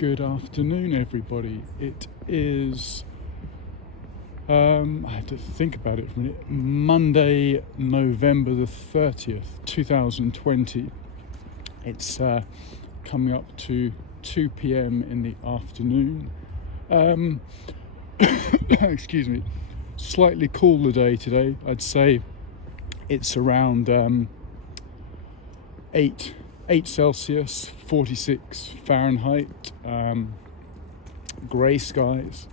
Good afternoon, everybody. It is, I had to think about it for a minute, Monday, November the 30th, 2020. It's coming up to 2 p.m. in the afternoon. Excuse me. Slightly cooler day today. I'd say it's around 8 Celsius, 46 Fahrenheit, grey skies,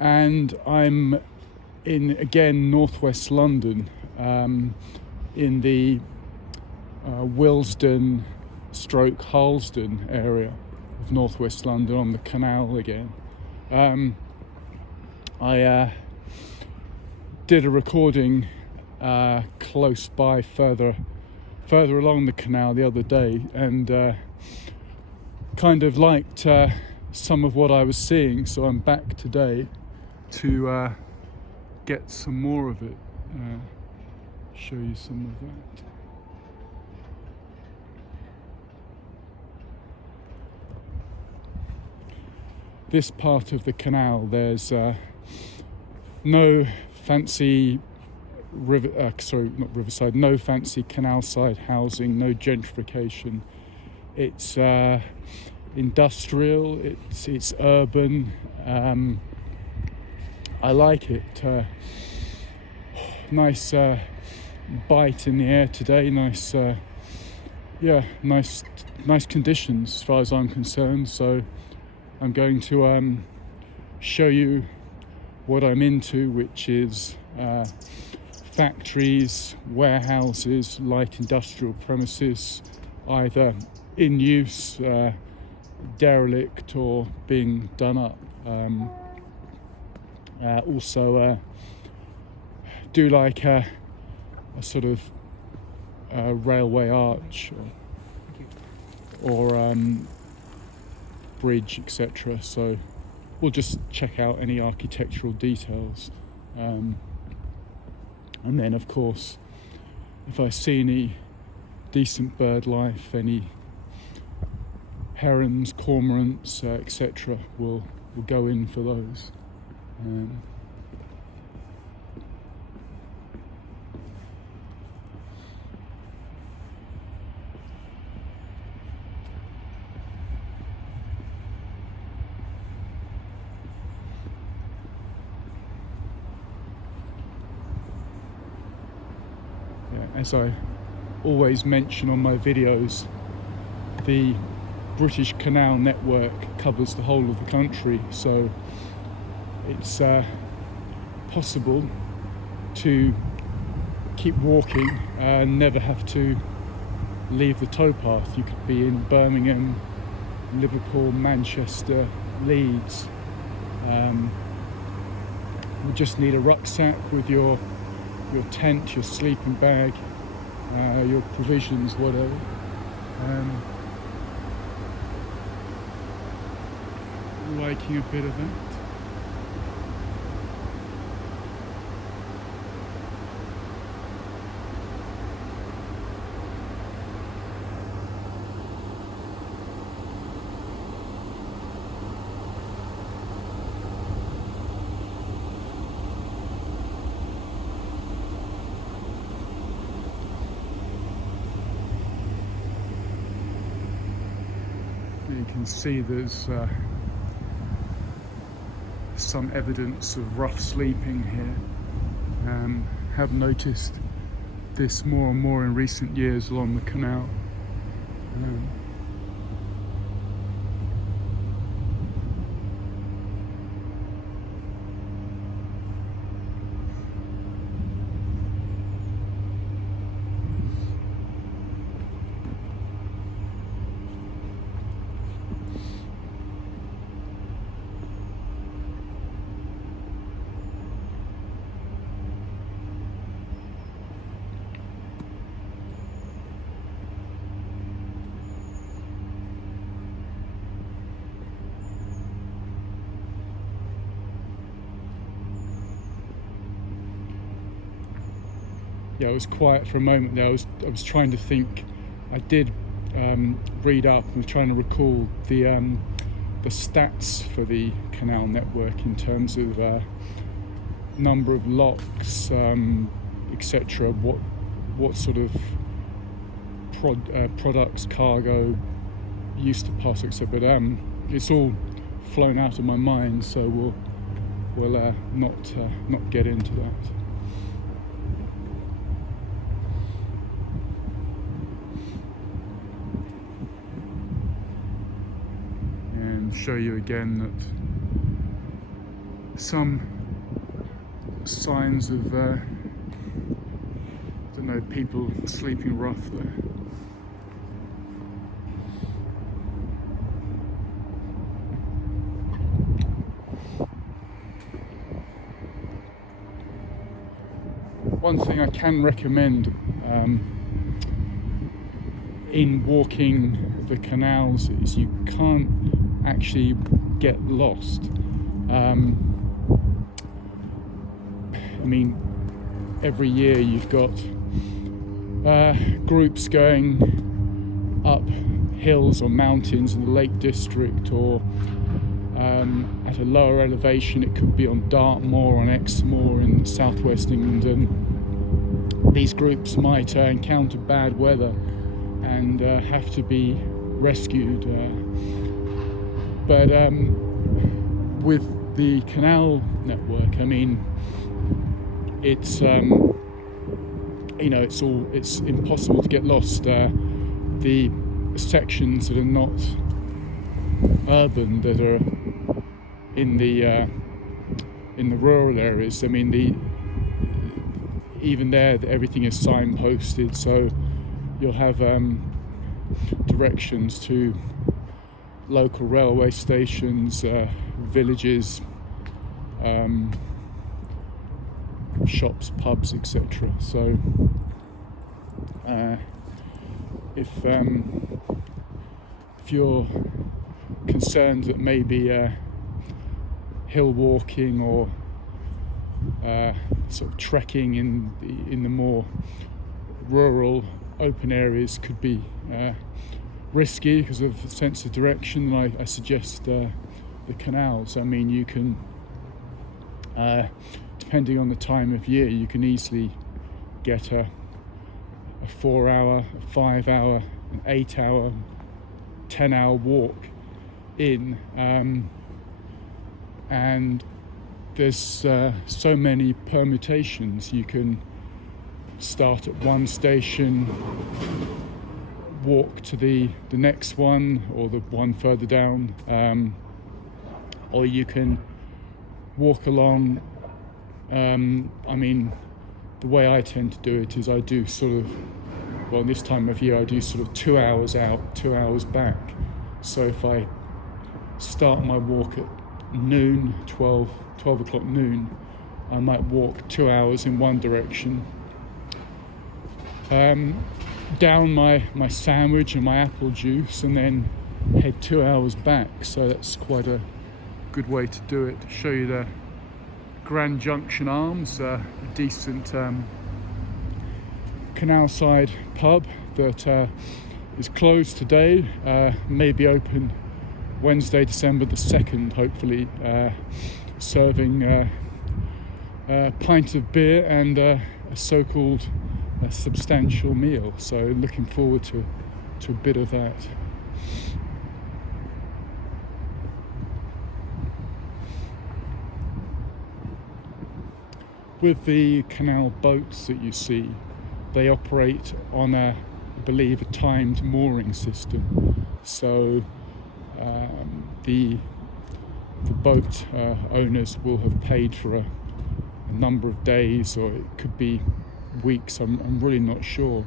and I'm in, again, northwest London, in the Willesden / Harlesden area of northwest London, on the Canal again. I did a recording close by, further along the canal the other day, and kind of liked some of what I was seeing, so I'm back today to get some more of it, show you some of that. This part of the canal, there's no fancy no fancy canal side housing, no gentrification. It's industrial, it's urban. I like it. Nice bite in the air today. Nice conditions as far as I'm concerned. So I'm going to show you what I'm into, which is factories, warehouses, light industrial premises, either in use, derelict, or being done up. Also do like a sort of railway arch or bridge, etc. So we'll just check out any architectural details. And then, of course, if I see any decent bird life, any herons, cormorants, etc., we'll go in for those. As I always mention on my videos, the British Canal network covers the whole of the country, so it's possible to keep walking and never have to leave the towpath. You could be in Birmingham, Liverpool, Manchester, Leeds. You just need a rucksack with your tent, your sleeping bag, your provisions, whatever. Liking a bit of that. You can see there's some evidence of rough sleeping here. Have noticed this more and more in recent years along the canal. Yeah, it was quiet for a moment there. I was trying to think. I did read up and trying to recall the stats for the canal network in terms of number of locks, etc. What sort of products, cargo used to pass, etc. But it's all flown out of my mind, so we'll not get into that. And show you again that some signs of I don't know, people sleeping rough there. One thing I can recommend in walking the canals is you can't actually get lost. I mean, every year you've got groups going up hills or mountains in the Lake District, or at a lower elevation. It could be on Dartmoor, on Exmoor in southwest England, and these groups might encounter bad weather and have to be rescued. But with the canal network, I mean, it's it's impossible to get lost. The sections that are not urban, that are in the rural areas, I mean, even there everything is signposted, so you'll have directions to local railway stations, villages, shops, pubs, etc. So if you're concerned that maybe hill walking or sort of trekking in the more rural open areas could be risky because of the sense of direction, I suggest the canals. I mean, you can depending on the time of year, you can easily get a 4-hour, a 5-hour, an 8-hour, 10-hour walk in, and there's so many permutations. You can start at one station, walk to the next one or the one further down, or you can walk along. I mean, the way I tend to do it is I do sort of, well, this time of year I do sort of 2 hours out, 2 hours back. So if I start my walk at noon, 12 o'clock noon, I might walk 2 hours in one direction, down my sandwich and my apple juice, and then head 2 hours back. So that's quite a good way to do it. Show you the Grand Junction Arms, a decent canal side pub that is closed today, may be open Wednesday, December the 2nd, hopefully, serving a pint of beer and a so-called substantial meal. So looking forward to a bit of that. With the canal boats that you see, they operate on I believe, a timed mooring system. So the boat owners will have paid for a number of days, or it could be weeks. I'm really not sure.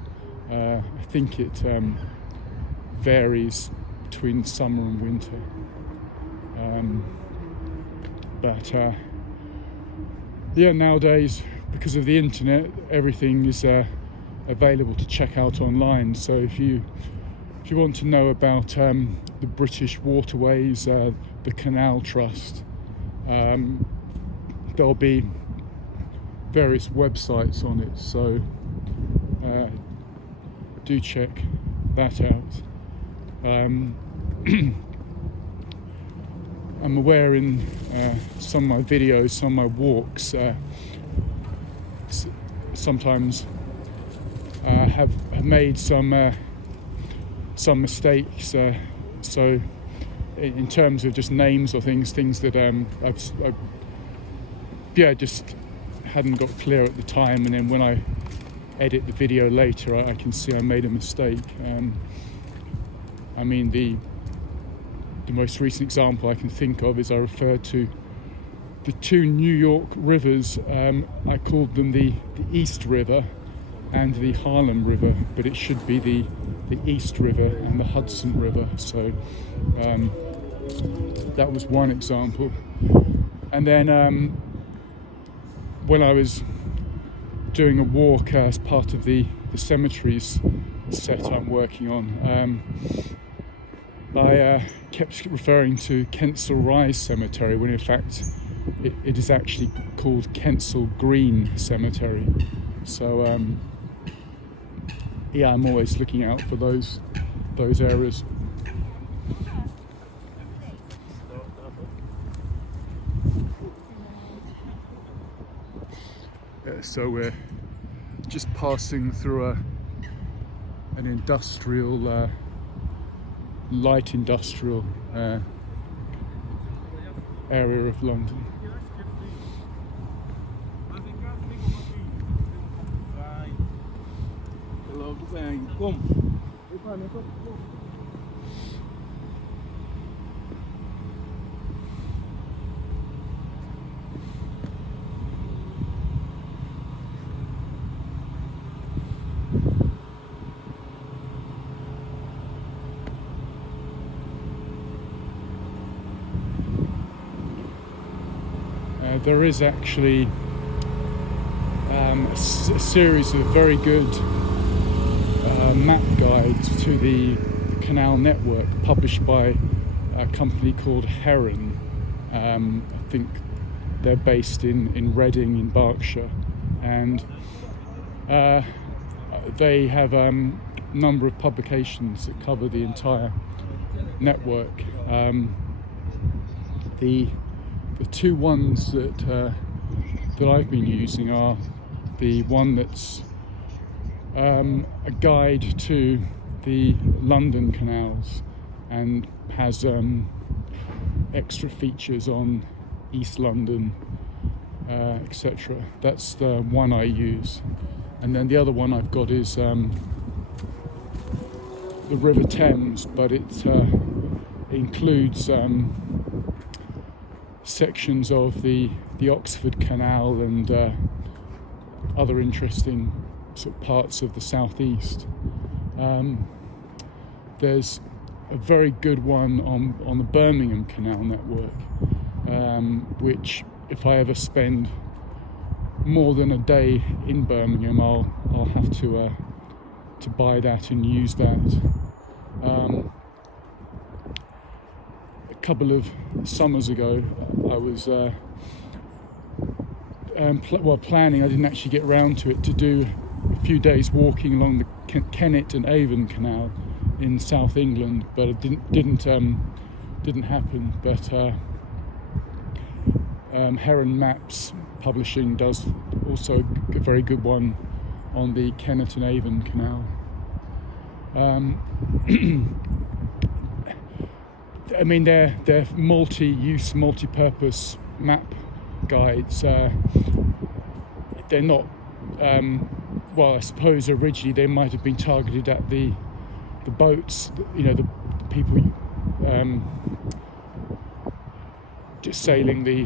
I think it varies between summer and winter. But nowadays, because of the internet, everything is available to check out online. So if you want to know about the British waterways, the Canal Trust, there'll be various websites on it. So do check that out. I'm aware in some of my videos, some of my walks, sometimes have made some mistakes. So in terms of just names or things that I've just hadn't got clear at the time, and then when I edit the video later, I can see I made a mistake. I mean, the most recent example I can think of is I referred to the two New York rivers. I called them the East River and the Harlem River, but it should be the East River and the Hudson River. So that was one example. And then when I was doing a walk as part of the cemeteries set I'm working on, I kept referring to Kensal Rise Cemetery when in fact it is actually called Kensal Green Cemetery. So I'm always looking out for those areas. So we're just passing through an industrial, light industrial area of London. There is actually a series of very good map guides to the Canal network published by a company called Heron. I think they're based in Reading in Berkshire, and they have a number of publications that cover the entire network. The two ones that I've been using are the one that's a guide to the London canals and has extra features on East London, etc. That's the one I use. And then the other one I've got is the River Thames, but it includes sections of the Oxford Canal and other interesting sort of parts of the southeast. There's a very good one on the Birmingham Canal network, which if I ever spend more than a day in Birmingham, I'll have to buy that and use that. A couple of summers ago, I was planning. I didn't actually get around to it, to do a few days walking along the Kennet and Avon Canal in South England, but it didn't happen. But Heron Maps Publishing does also a very good one on the Kennet and Avon Canal. I mean, they're multi-use, multi-purpose map guides. They're not. Well, I suppose originally they might have been targeted at the boats. You know, the people just sailing the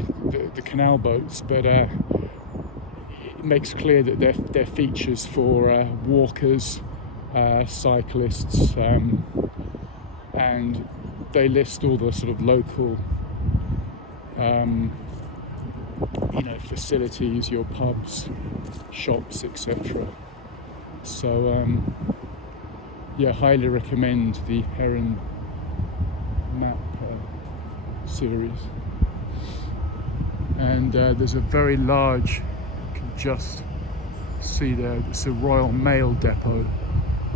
canal boats, but it makes clear that they're features for walkers, cyclists, and they list all the sort of local facilities, your pubs, shops, etc. So highly recommend the Heron map series. And there's a very large, you can just see there, it's a Royal Mail depot,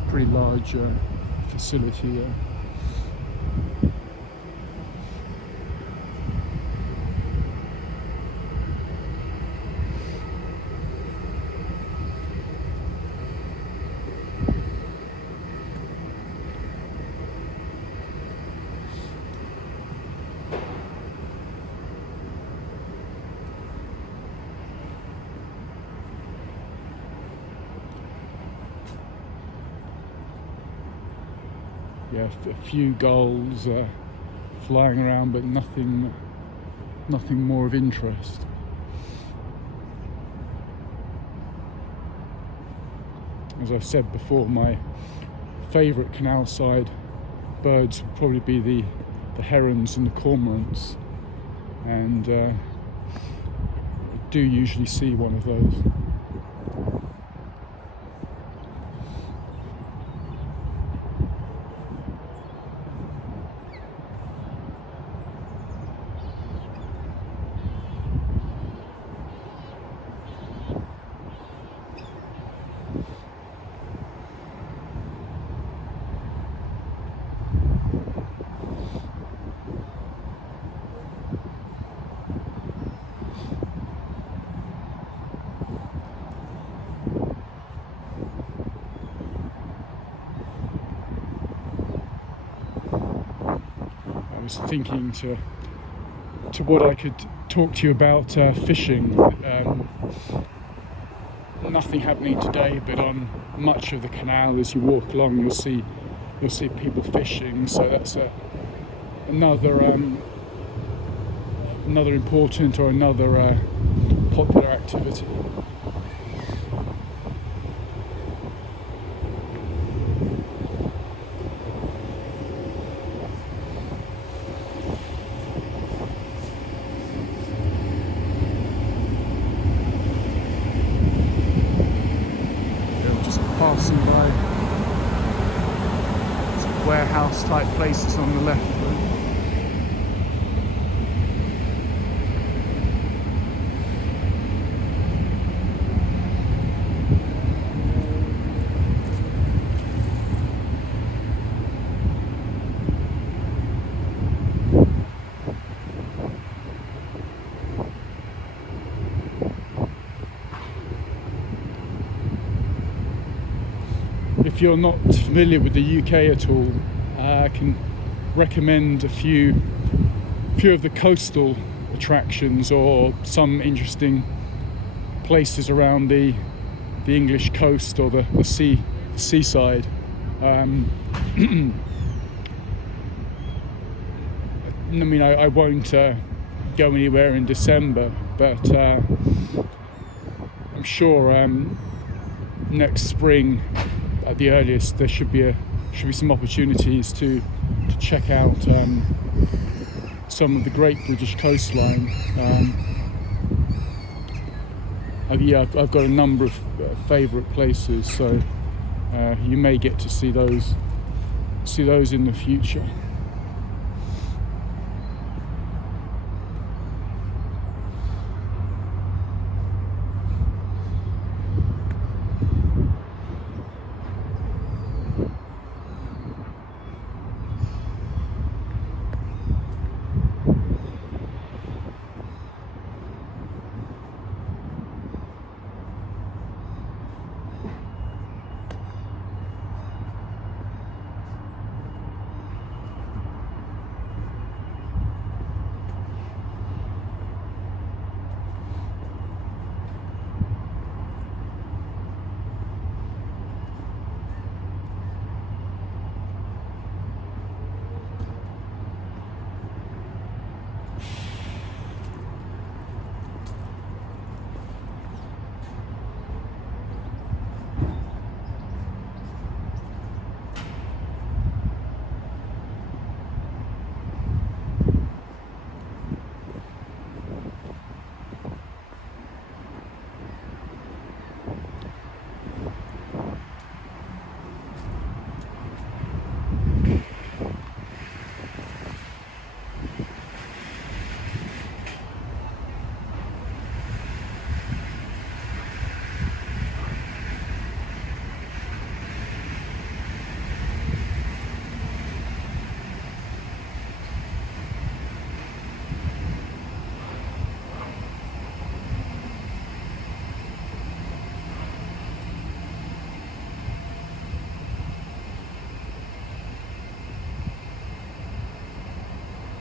pretty large facility there. a few gulls flying around, but nothing more of interest. As I've said before, my favourite canal side birds would probably be the herons and the cormorants, and I do usually see one of those. I was thinking to what I could talk to you about fishing. Nothing happening today, but on much of the canal, as you walk along, you'll see people fishing. So that's another important or another popular activity. Passing by some warehouse type places on the left. If you're not familiar with the UK at all, I can recommend a few of the coastal attractions or some interesting places around the English coast or the seaside. I mean, I won't go anywhere in December, but I'm sure next spring at the earliest there should be some opportunities to check out some of the great British coastline. I've got a number of favourite places, so you may get to see those in the future.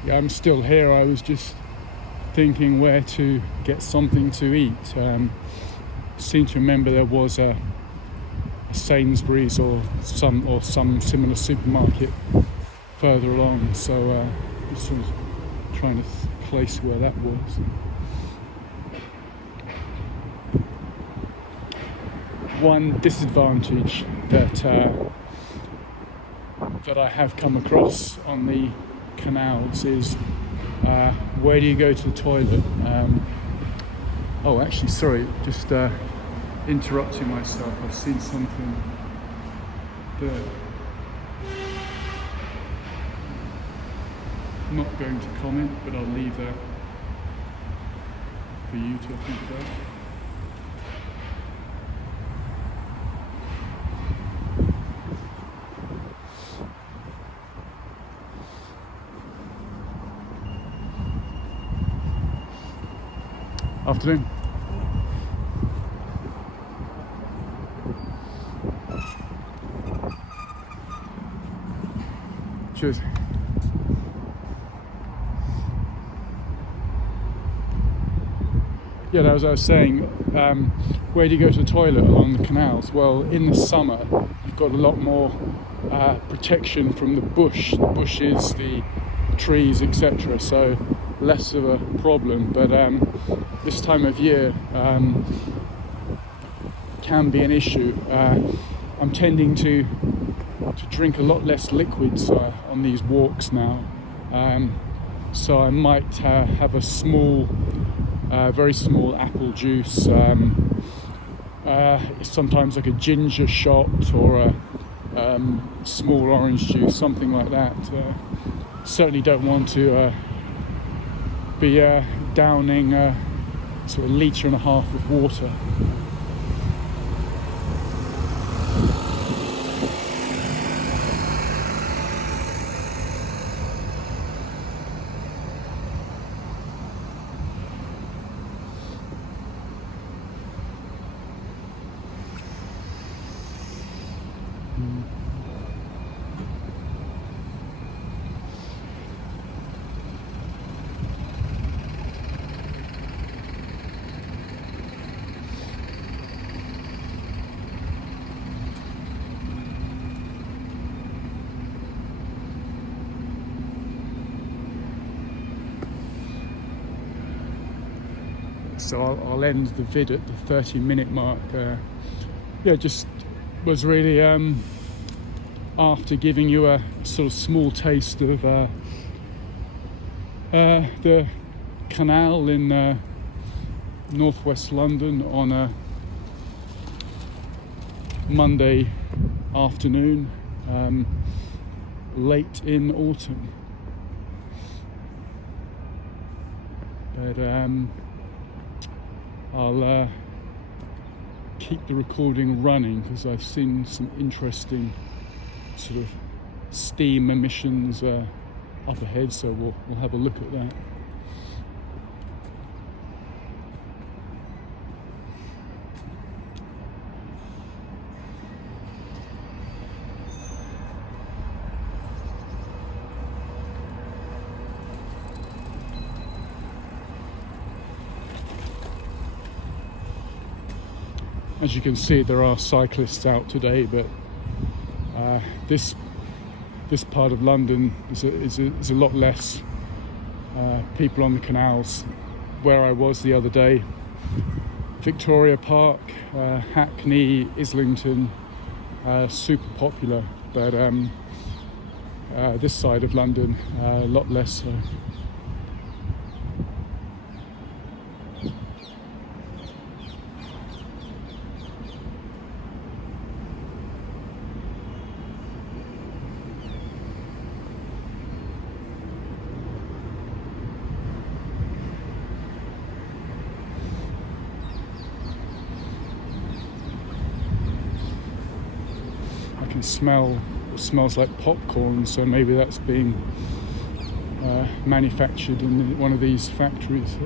Yeah, I'm still here. I was just thinking where to get something to eat. Seem to remember there was a Sainsburys or some similar supermarket further along. So just sort of trying to place where that was. One disadvantage that I have come across on the canals is where do you go to the toilet? Oh, actually, sorry, just interrupting myself. I've seen something there. I'm not going to comment, but I'll leave that for you to think about. Afternoon. Cheers. Yeah, as I was saying, where do you go to the toilet along the canals? Well, in the summer, you've got a lot more protection from the bush, the bushes, the trees, etc. So less of a problem. But this time of year can be an issue. I'm tending to drink a lot less liquids on these walks now. So I might have a small, very small apple juice, sometimes like a ginger shot or a small orange juice, something like that. Certainly don't want to be downing sort of 1.5 litres of water. So I'll end the vid at the 30-minute mark. Yeah, just was really after giving you a sort of small taste of the canal in northwest London on a Monday afternoon, late in autumn. But I'll keep the recording running because I've seen some interesting sort of steam emissions up ahead, so we'll have a look at that. As you can see, there are cyclists out today, but this part of London is a lot less people on the canals. Where I was the other day, Victoria Park, Hackney, Islington, super popular, but this side of London a lot less so. It smells like popcorn, so maybe that's being manufactured in one of these factories.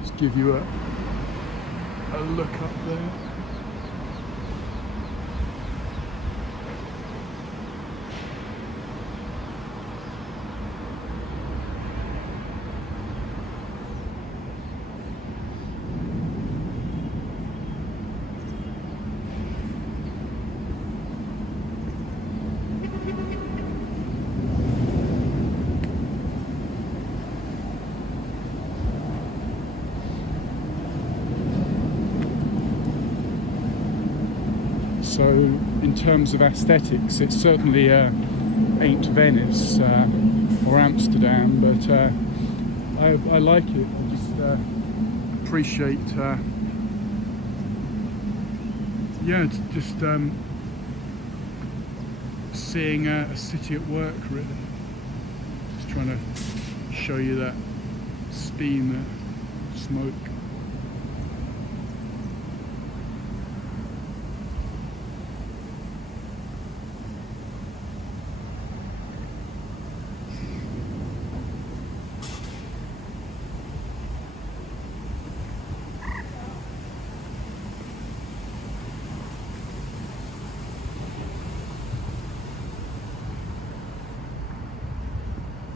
Just give you a look up there. So in terms of aesthetics, it certainly ain't Venice or Amsterdam, but I like it. I just appreciate seeing a city at work, really. Just trying to show you that steam, that smoke.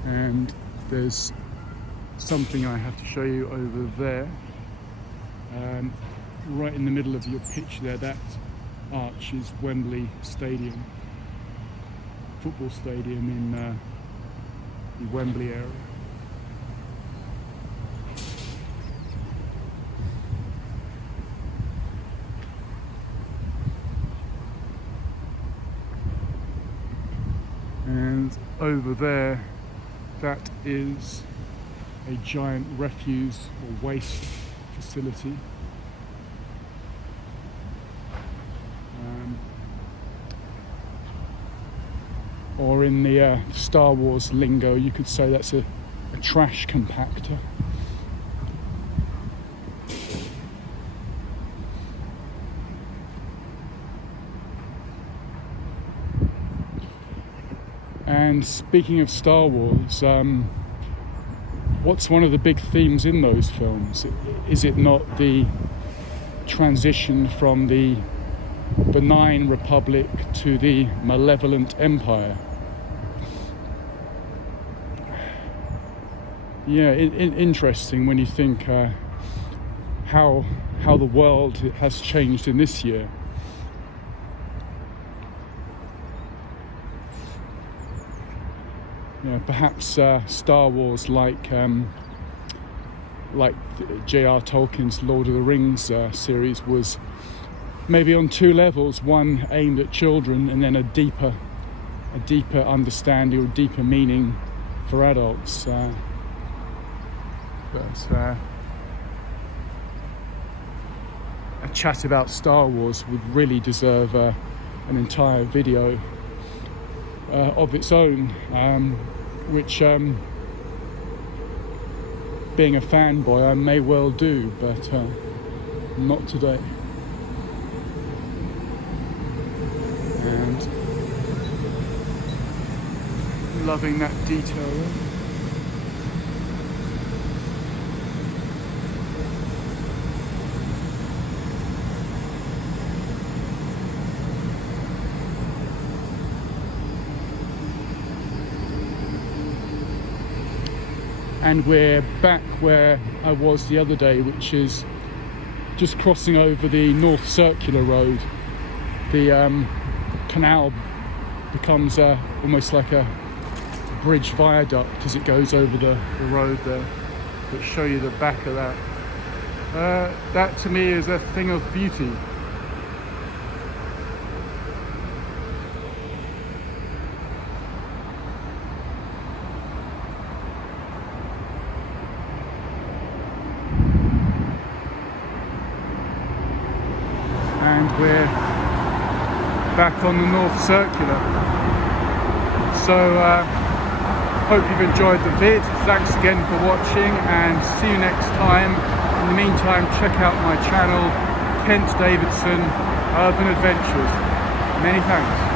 And there's something I have to show you over there, right in the middle of your picture there. That arch is Wembley Stadium, football stadium in the Wembley area. And over there, that is a giant refuse or waste facility. Or in the Star Wars lingo, you could say that's a trash compactor. And speaking of Star Wars, what's one of the big themes in those films? Is it not the transition from the benign republic to the malevolent empire? Yeah, interesting when you think how the world has changed in this year. Yeah, perhaps Star Wars, like J.R. Tolkien's Lord of the Rings series, was maybe on two levels: one aimed at children, and then a deeper understanding or deeper meaning for adults. But a chat about Star Wars would really deserve an entire video of its own, which, being a fanboy, I may well do, but not today. And loving that detail. And we're back where I was the other day, which is just crossing over the North Circular Road. The canal becomes almost like a bridge viaduct as it goes over the road there. But show you the back of that. That to me is a thing of beauty. And we're back on the North Circular. So hope you've enjoyed the vid. Thanks again for watching, and see you next time. In the meantime, check out my channel, Kent Davidson Urban Adventures. Many thanks.